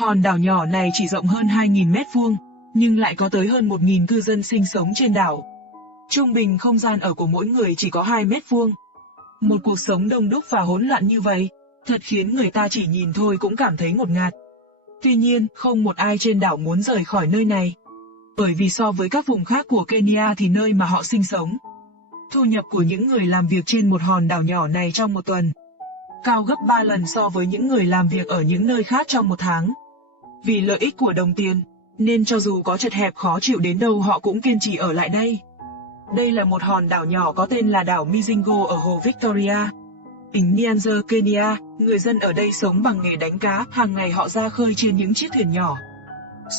Hòn đảo nhỏ này chỉ rộng hơn 2.000 mét vuông, nhưng lại có tới hơn 1.000 cư dân sinh sống trên đảo. Trung bình không gian ở của mỗi người chỉ có 2 mét vuông. Một cuộc sống đông đúc và hỗn loạn như vậy, thật khiến người ta chỉ nhìn thôi cũng cảm thấy ngột ngạt. Tuy nhiên, không một ai trên đảo muốn rời khỏi nơi này. Bởi vì so với các vùng khác của Kenya thì nơi mà họ sinh sống, thu nhập của những người làm việc trên một hòn đảo nhỏ này trong một tuần cao gấp 3 lần so với những người làm việc ở những nơi khác trong một tháng. Vì lợi ích của đồng tiền, nên cho dù có chật hẹp khó chịu đến đâu họ cũng kiên trì ở lại đây. Đây là một hòn đảo nhỏ có tên là đảo Mizingo ở hồ Victoria, tỉnh Nyanza, Kenya. Người dân ở đây sống bằng nghề đánh cá, hàng ngày họ ra khơi trên những chiếc thuyền nhỏ.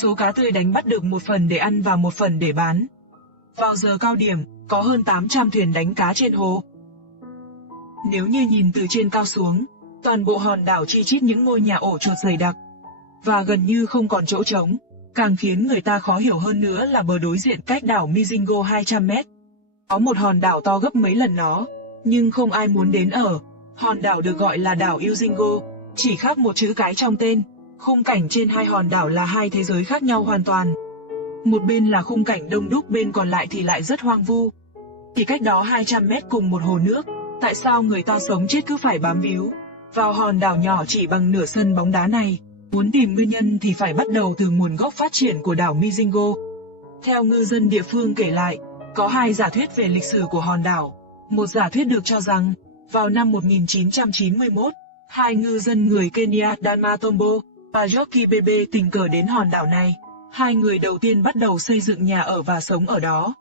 Số cá tươi đánh bắt được một phần để ăn và một phần để bán. Vào giờ cao điểm, có hơn 800 thuyền đánh cá trên hồ. Nếu như nhìn từ trên cao xuống, toàn bộ hòn đảo chi chít những ngôi nhà ổ chuột dày đặc, và gần như không còn chỗ trống. Càng khiến người ta khó hiểu hơn nữa là bờ đối diện cách đảo Mizingo 200 mét. Có một hòn đảo to gấp mấy lần nó, nhưng không ai muốn đến ở. Hòn đảo được gọi là đảo Uzingo, chỉ khác một chữ cái trong tên. Khung cảnh trên hai hòn đảo là hai thế giới khác nhau hoàn toàn. Một bên là khung cảnh đông đúc, bên còn lại thì lại rất hoang vu. Chỉ cách đó 200 mét cùng một hồ nước, tại sao người ta sống chết cứ phải bám víu vào hòn đảo nhỏ chỉ bằng nửa sân bóng đá này? Muốn tìm nguyên nhân thì phải bắt đầu từ nguồn gốc phát triển của đảo Mizingo. Theo ngư dân địa phương kể lại, có hai giả thuyết về lịch sử của hòn đảo. Một giả thuyết được cho rằng, vào năm 1991, hai ngư dân người Kenya Dalma Tombo và Joki Bebe tình cờ đến hòn đảo này. Hai người đầu tiên bắt đầu xây dựng nhà ở và sống ở đó.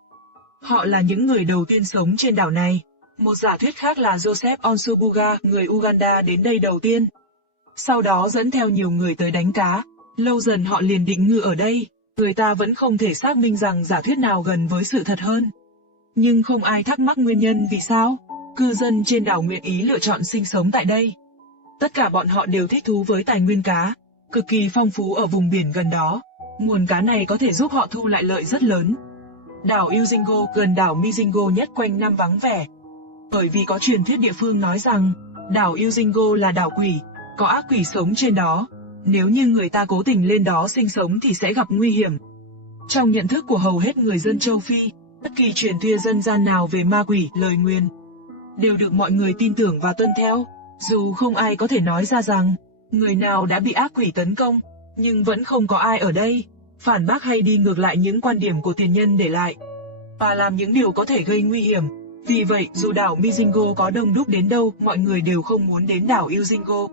Họ là những người đầu tiên sống trên đảo này. Một giả thuyết khác là Joseph Onsubuga, người Uganda đến đây đầu tiên. Sau đó dẫn theo nhiều người tới đánh cá, lâu dần họ liền định ngư ở đây. Người ta vẫn không thể xác minh rằng giả thuyết nào gần với sự thật hơn. Nhưng không ai thắc mắc nguyên nhân vì sao cư dân trên đảo nguyện ý lựa chọn sinh sống tại đây. Tất cả bọn họ đều thích thú với tài nguyên cá, cực kỳ phong phú ở vùng biển gần đó. Nguồn cá này có thể giúp họ thu lại lợi rất lớn. Đảo Uzingo gần đảo Mizingo nhất quanh năm vắng vẻ. Bởi vì có truyền thuyết địa phương nói rằng, đảo Uzingo là đảo quỷ, có ác quỷ sống trên đó. Nếu như người ta cố tình lên đó sinh sống thì sẽ gặp nguy hiểm. Trong nhận thức của hầu hết người dân châu Phi, bất kỳ truyền thuyết dân gian nào về ma quỷ, lời nguyền, đều được mọi người tin tưởng và tuân theo. Dù không ai có thể nói ra rằng, người nào đã bị ác quỷ tấn công, nhưng vẫn không có ai ở đây phản bác hay đi ngược lại những quan điểm của tiền nhân để lại, và làm những điều có thể gây nguy hiểm. Vì vậy, dù đảo Mizingo có đông đúc đến đâu, mọi người đều không muốn đến đảo Uzingo.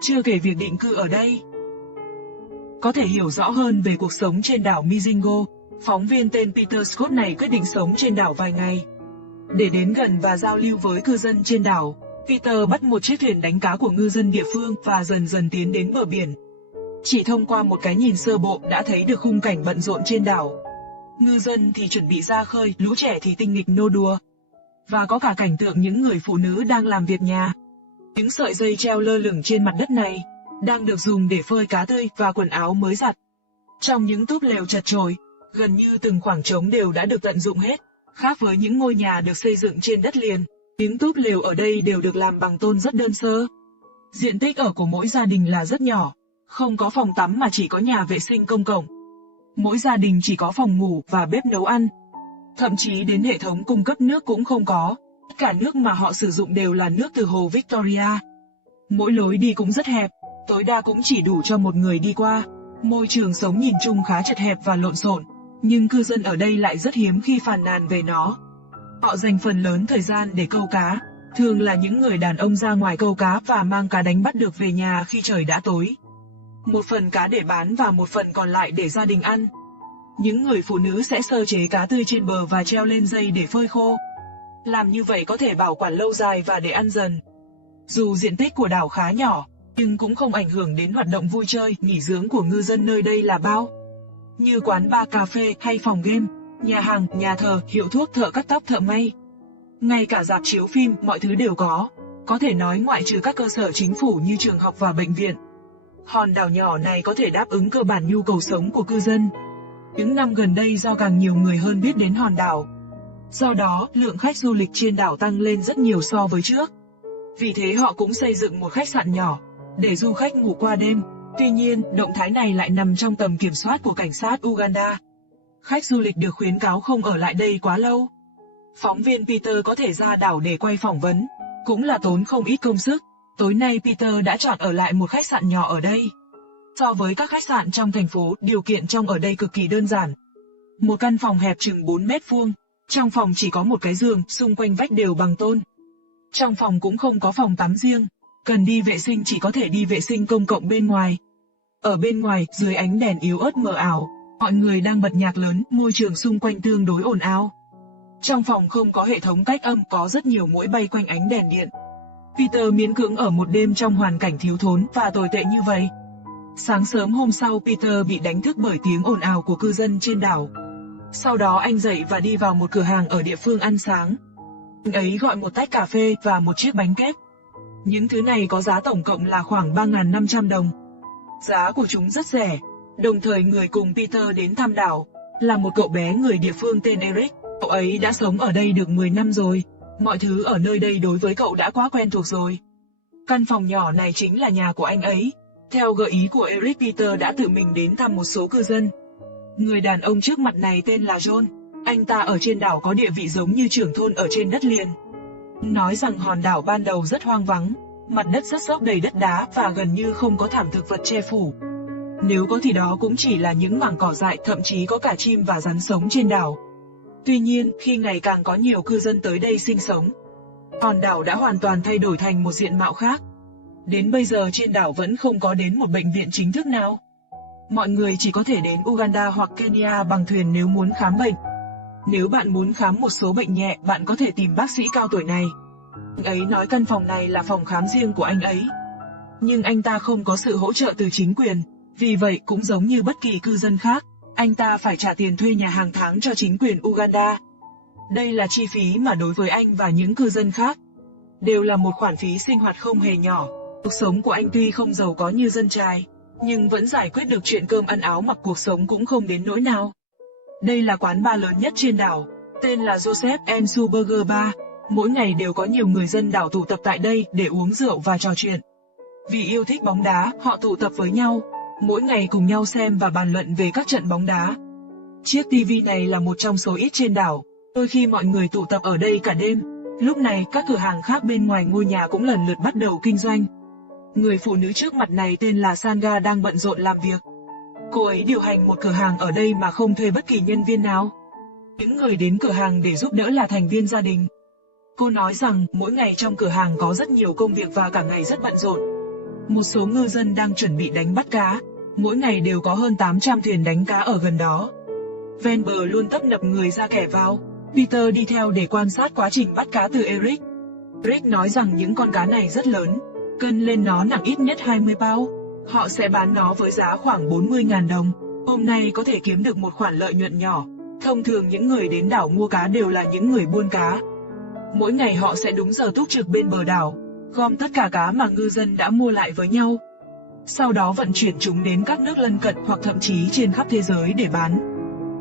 Chưa kể việc định cư ở đây. Có thể hiểu rõ hơn về cuộc sống trên đảo Mizingo, phóng viên tên Peter Scott này quyết định sống trên đảo vài ngày. Để đến gần và giao lưu với cư dân trên đảo, Peter bắt một chiếc thuyền đánh cá của ngư dân địa phương và dần dần tiến đến bờ biển. Chỉ thông qua một cái nhìn sơ bộ đã thấy được khung cảnh bận rộn trên đảo. Ngư dân thì chuẩn bị ra khơi, lũ trẻ thì tinh nghịch nô đùa. Và có cả cảnh tượng những người phụ nữ đang làm việc nhà. Những sợi dây treo lơ lửng trên mặt đất này đang được dùng để phơi cá tươi và quần áo mới giặt. Trong những túp lều chật chội, gần như từng khoảng trống đều đã được tận dụng hết. Khác với những ngôi nhà được xây dựng trên đất liền, những túp lều ở đây đều được làm bằng tôn rất đơn sơ. Diện tích ở của mỗi gia đình là rất nhỏ, không có phòng tắm mà chỉ có nhà vệ sinh công cộng. Mỗi gia đình chỉ có phòng ngủ và bếp nấu ăn. Thậm chí đến hệ thống cung cấp nước cũng không có. Tất cả nước mà họ sử dụng đều là nước từ hồ Victoria. Mỗi lối đi cũng rất hẹp, tối đa cũng chỉ đủ cho một người đi qua. Môi trường sống nhìn chung khá chật hẹp và lộn xộn, nhưng cư dân ở đây lại rất hiếm khi phàn nàn về nó. Họ dành phần lớn thời gian để câu cá, thường là những người đàn ông ra ngoài câu cá và mang cá đánh bắt được về nhà khi trời đã tối. Một phần cá để bán và một phần còn lại để gia đình ăn. Những người phụ nữ sẽ sơ chế cá tươi trên bờ và treo lên dây để phơi khô. Làm như vậy có thể bảo quản lâu dài và để ăn dần. Dù diện tích của đảo khá nhỏ, nhưng cũng không ảnh hưởng đến hoạt động vui chơi, nghỉ dưỡng của ngư dân nơi đây là bao. Như quán bar cà phê hay phòng game, nhà hàng, nhà thờ, hiệu thuốc, thợ cắt tóc, thợ may. Ngay cả rạp chiếu phim, mọi thứ đều có. Có thể nói ngoại trừ các cơ sở chính phủ như trường học và bệnh viện, hòn đảo nhỏ này có thể đáp ứng cơ bản nhu cầu sống của cư dân. Những năm gần đây do càng nhiều người hơn biết đến hòn đảo, do đó lượng khách du lịch trên đảo tăng lên rất nhiều so với trước. Vì thế họ cũng xây dựng một khách sạn nhỏ để du khách ngủ qua đêm. Tuy nhiên, động thái này lại nằm trong tầm kiểm soát của cảnh sát Uganda. Khách du lịch được khuyến cáo không ở lại đây quá lâu. Phóng viên Peter có thể ra đảo để quay phỏng vấn, cũng là tốn không ít công sức. Tối nay Peter đã chọn ở lại một khách sạn nhỏ ở đây. So với các khách sạn trong thành phố, điều kiện trong ở đây cực kỳ đơn giản. Một căn phòng hẹp chừng 4 mét vuông, trong phòng chỉ có một cái giường, xung quanh vách đều bằng tôn. Trong phòng cũng không có phòng tắm riêng, cần đi vệ sinh chỉ có thể đi vệ sinh công cộng bên ngoài. Ở bên ngoài, dưới ánh đèn yếu ớt mờ ảo, mọi người đang bật nhạc lớn, môi trường xung quanh tương đối ồn ào. Trong phòng không có hệ thống cách âm, có rất nhiều muỗi bay quanh ánh đèn điện. Peter miễn cưỡng ở một đêm trong hoàn cảnh thiếu thốn và tồi tệ như vậy. Sáng sớm hôm sau Peter bị đánh thức bởi tiếng ồn ào của cư dân trên đảo. Sau đó anh dậy và đi vào một cửa hàng ở địa phương ăn sáng. Anh ấy gọi một tách cà phê và một chiếc bánh kép. Những thứ này có giá tổng cộng là khoảng 3.500 đồng. Giá của chúng rất rẻ. Đồng thời người cùng Peter đến thăm đảo là một cậu bé người địa phương tên Eric. Cậu ấy đã sống ở đây được 10 năm rồi. Mọi thứ ở nơi đây đối với cậu đã quá quen thuộc rồi. Căn phòng nhỏ này chính là nhà của anh ấy. Theo gợi ý của Eric, Peter đã tự mình đến thăm một số cư dân. Người đàn ông trước mặt này tên là John. Anh ta ở trên đảo có địa vị giống như trưởng thôn ở trên đất liền. Nói rằng hòn đảo ban đầu rất hoang vắng, mặt đất rất dốc đầy đất đá và gần như không có thảm thực vật che phủ. Nếu có thì đó cũng chỉ là những mảng cỏ dại, thậm chí có cả chim và rắn sống trên đảo. Tuy nhiên, khi ngày càng có nhiều cư dân tới đây sinh sống, hòn đảo đã hoàn toàn thay đổi thành một diện mạo khác. Đến bây giờ trên đảo vẫn không có đến một bệnh viện chính thức nào. Mọi người chỉ có thể đến Uganda hoặc Kenya bằng thuyền nếu muốn khám bệnh. Nếu bạn muốn khám một số bệnh nhẹ, bạn có thể tìm bác sĩ cao tuổi này. Anh ấy nói căn phòng này là phòng khám riêng của anh ấy. Nhưng anh ta không có sự hỗ trợ từ chính quyền, vì vậy cũng giống như bất kỳ cư dân khác, anh ta phải trả tiền thuê nhà hàng tháng cho chính quyền Uganda. Đây là chi phí mà đối với anh và những cư dân khác, đều là một khoản phí sinh hoạt không hề nhỏ. Cuộc sống của anh tuy không giàu có như dân chài, nhưng vẫn giải quyết được chuyện cơm ăn áo mặc, cuộc sống cũng không đến nỗi nào. Đây là quán bar lớn nhất trên đảo, tên là Joseph and Sue Burger Bar. Mỗi ngày đều có nhiều người dân đảo tụ tập tại đây để uống rượu và trò chuyện. Vì yêu thích bóng đá, họ tụ tập với nhau, mỗi ngày cùng nhau xem và bàn luận về các trận bóng đá. Chiếc TV này là một trong số ít trên đảo, đôi khi mọi người tụ tập ở đây cả đêm. Lúc này, các cửa hàng khác bên ngoài ngôi nhà cũng lần lượt bắt đầu kinh doanh. Người phụ nữ trước mặt này tên là Sanga đang bận rộn làm việc. Cô ấy điều hành một cửa hàng ở đây mà không thuê bất kỳ nhân viên nào. Những người đến cửa hàng để giúp đỡ là thành viên gia đình. Cô nói rằng mỗi ngày trong cửa hàng có rất nhiều công việc và cả ngày rất bận rộn. Một số ngư dân đang chuẩn bị đánh bắt cá, mỗi ngày đều có hơn 800 thuyền đánh cá ở gần đó. Ven bờ luôn tấp nập người ra kẻ vào. Peter đi theo để quan sát quá trình bắt cá từ Eric. Eric nói rằng những con cá này rất lớn, cân lên nó nặng ít nhất 20 pound. Họ sẽ bán nó với giá khoảng 40.000 đồng. Hôm nay có thể kiếm được một khoản lợi nhuận nhỏ. Thông thường những người đến đảo mua cá đều là những người buôn cá. Mỗi ngày họ sẽ đúng giờ túc trực bên bờ đảo, gom tất cả cá mà ngư dân đã mua lại với nhau. Sau đó vận chuyển chúng đến các nước lân cận hoặc thậm chí trên khắp thế giới để bán.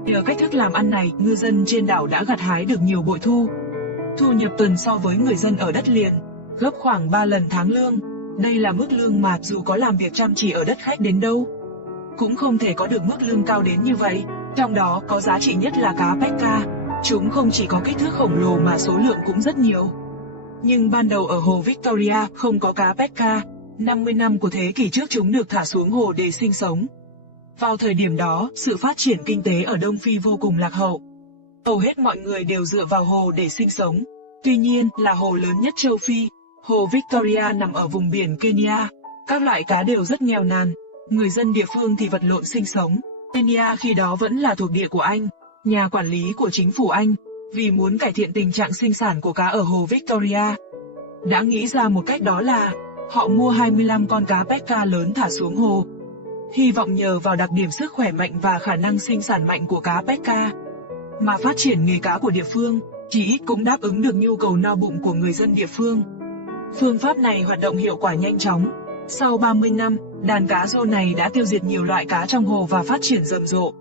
Nhờ cách thức làm ăn này, ngư dân trên đảo đã gặt hái được nhiều bội thu. Thu nhập tuần so với người dân ở đất liền, gấp khoảng 3 lần tháng lương. Đây là mức lương mà dù có làm việc chăm chỉ ở đất khách đến đâu, cũng không thể có được mức lương cao đến như vậy. Trong đó có giá trị nhất là cá Pecca. Chúng không chỉ có kích thước khổng lồ mà số lượng cũng rất nhiều. Nhưng ban đầu ở hồ Victoria không có cá Pecca. 50 năm của thế kỷ trước chúng được thả xuống hồ để sinh sống. Vào thời điểm đó, sự phát triển kinh tế ở Đông Phi vô cùng lạc hậu. Hầu hết mọi người đều dựa vào hồ để sinh sống. Tuy nhiên, là hồ lớn nhất châu Phi, hồ Victoria nằm ở vùng biển Kenya. Các loại cá đều rất nghèo nàn, người dân địa phương thì vật lộn sinh sống. Kenya khi đó vẫn là thuộc địa của Anh, nhà quản lý của chính phủ Anh, vì muốn cải thiện tình trạng sinh sản của cá ở hồ Victoria, đã nghĩ ra một cách, đó là họ mua 25 con cá Pecca lớn thả xuống hồ. Hy vọng nhờ vào đặc điểm sức khỏe mạnh và khả năng sinh sản mạnh của cá Pecca mà phát triển nghề cá của địa phương, chỉ ít cũng đáp ứng được nhu cầu no bụng của người dân địa phương. Phương pháp này hoạt động hiệu quả nhanh chóng. Sau 30 năm, đàn cá rô này đã tiêu diệt nhiều loại cá trong hồ và phát triển rầm rộ.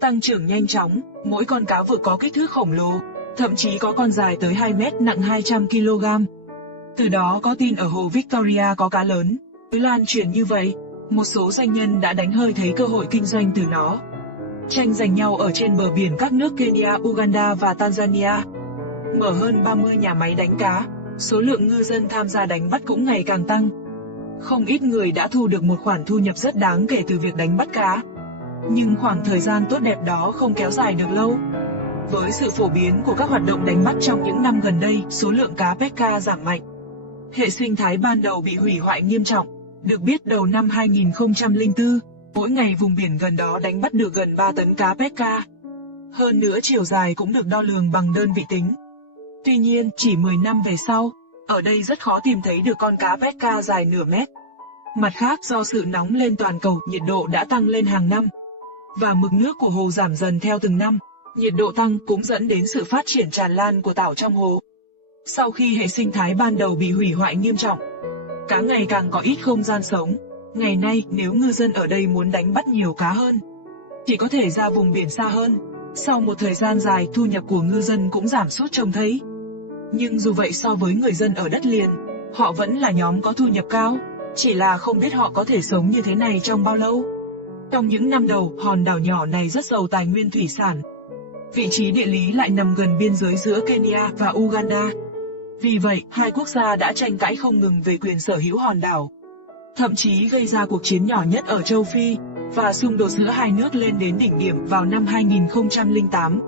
Tăng trưởng nhanh chóng, mỗi con cá vực có kích thước khổng lồ, thậm chí có con dài tới 2 mét nặng 200 kg. Từ đó có tin ở hồ Victoria có cá lớn, cứ lan truyền như vậy. Một số doanh nhân đã đánh hơi thấy cơ hội kinh doanh từ nó. Tranh giành nhau ở trên bờ biển các nước Kenya, Uganda và Tanzania. Mở hơn 30 nhà máy đánh cá, số lượng ngư dân tham gia đánh bắt cũng ngày càng tăng. Không ít người đã thu được một khoản thu nhập rất đáng kể từ việc đánh bắt cá. Nhưng khoảng thời gian tốt đẹp đó không kéo dài được lâu. Với sự phổ biến của các hoạt động đánh bắt trong những năm gần đây, số lượng cá PK giảm mạnh. Hệ sinh thái ban đầu bị hủy hoại nghiêm trọng. Được biết đầu năm 2004, mỗi ngày vùng biển gần đó đánh bắt được gần 3 tấn cá PK. Hơn nữa chiều dài cũng được đo lường bằng đơn vị tính. Tuy nhiên, chỉ 10 năm về sau, ở đây rất khó tìm thấy được con cá PK dài nửa mét. Mặt khác do sự nóng lên toàn cầu, nhiệt độ đã tăng lên hàng năm. Và mực nước của hồ giảm dần theo từng năm, nhiệt độ tăng cũng dẫn đến sự phát triển tràn lan của tảo trong hồ. Sau khi hệ sinh thái ban đầu bị hủy hoại nghiêm trọng, cá ngày càng có ít không gian sống. Ngày nay, nếu ngư dân ở đây muốn đánh bắt nhiều cá hơn, chỉ có thể ra vùng biển xa hơn. Sau một thời gian dài, thu nhập của ngư dân cũng giảm sút trông thấy. Nhưng dù vậy so với người dân ở đất liền, họ vẫn là nhóm có thu nhập cao, chỉ là không biết họ có thể sống như thế này trong bao lâu. Trong những năm đầu, hòn đảo nhỏ này rất giàu tài nguyên thủy sản. Vị trí địa lý lại nằm gần biên giới giữa Kenya và Uganda. Vì vậy, hai quốc gia đã tranh cãi không ngừng về quyền sở hữu hòn đảo. Thậm chí gây ra cuộc chiến nhỏ nhất ở châu Phi, và xung đột giữa hai nước lên đến đỉnh điểm vào năm 2008.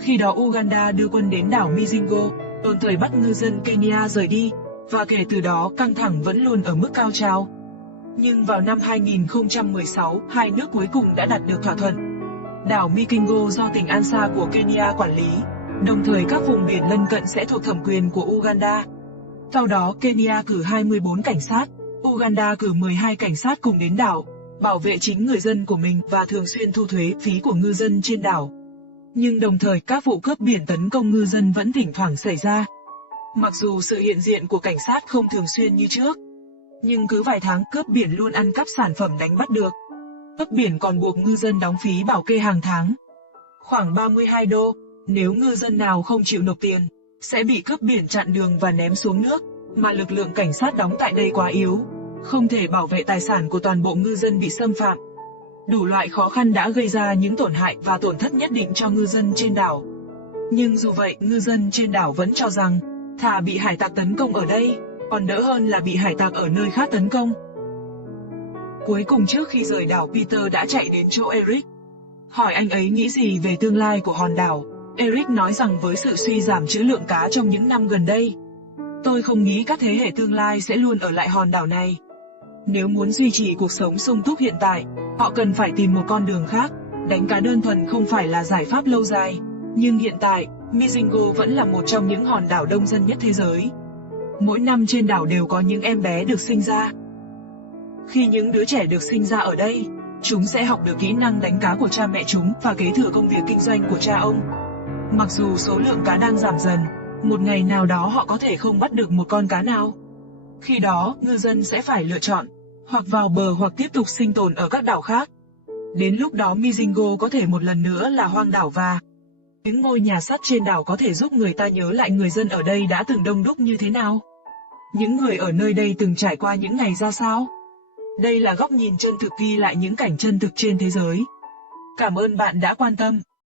Khi đó Uganda đưa quân đến đảo Mizingo, đồng thời bắt ngư dân Kenya rời đi, và kể từ đó căng thẳng vẫn luôn ở mức cao trào. Nhưng vào năm 2016, hai nước cuối cùng đã đạt được thỏa thuận. Đảo Mikingo do tỉnh Ansa của Kenya quản lý, đồng thời các vùng biển lân cận sẽ thuộc thẩm quyền của Uganda. Sau đó Kenya cử 24 cảnh sát, Uganda cử 12 cảnh sát cùng đến đảo, bảo vệ chính người dân của mình và thường xuyên thu thuế phí của ngư dân trên đảo. Nhưng đồng thời các vụ cướp biển tấn công ngư dân vẫn thỉnh thoảng xảy ra. Mặc dù sự hiện diện của cảnh sát không thường xuyên như trước, nhưng cứ vài tháng cướp biển luôn ăn cắp sản phẩm đánh bắt được. Cướp biển còn buộc ngư dân đóng phí bảo kê hàng tháng, khoảng 32 đô, nếu ngư dân nào không chịu nộp tiền, sẽ bị cướp biển chặn đường và ném xuống nước, mà lực lượng cảnh sát đóng tại đây quá yếu, không thể bảo vệ tài sản của toàn bộ ngư dân bị xâm phạm. Đủ loại khó khăn đã gây ra những tổn hại và tổn thất nhất định cho ngư dân trên đảo. Nhưng dù vậy, ngư dân trên đảo vẫn cho rằng, thà bị hải tặc tấn công ở đây, còn đỡ hơn là bị hải tặc ở nơi khác tấn công. Cuối cùng trước khi rời đảo, Peter đã chạy đến chỗ Eric, hỏi anh ấy nghĩ gì về tương lai của hòn đảo. Eric nói rằng với sự suy giảm trữ lượng cá trong những năm gần đây, tôi không nghĩ các thế hệ tương lai sẽ luôn ở lại hòn đảo này. Nếu muốn duy trì cuộc sống sung túc hiện tại, họ cần phải tìm một con đường khác. Đánh cá đơn thuần không phải là giải pháp lâu dài. Nhưng hiện tại, Mizingo vẫn là một trong những hòn đảo đông dân nhất thế giới. Mỗi năm trên đảo đều có những em bé được sinh ra. Khi những đứa trẻ được sinh ra ở đây, chúng sẽ học được kỹ năng đánh cá của cha mẹ chúng và kế thừa công việc kinh doanh của cha ông. Mặc dù số lượng cá đang giảm dần, một ngày nào đó họ có thể không bắt được một con cá nào. Khi đó, ngư dân sẽ phải lựa chọn, hoặc vào bờ hoặc tiếp tục sinh tồn ở các đảo khác. Đến lúc đó Mizingo có thể một lần nữa là hoang đảo và những ngôi nhà sắt trên đảo có thể giúp người ta nhớ lại người dân ở đây đã từng đông đúc như thế nào. Những người ở nơi đây từng trải qua những ngày ra sao. Đây là góc nhìn chân thực ghi lại những cảnh chân thực trên thế giới. Cảm ơn bạn đã quan tâm.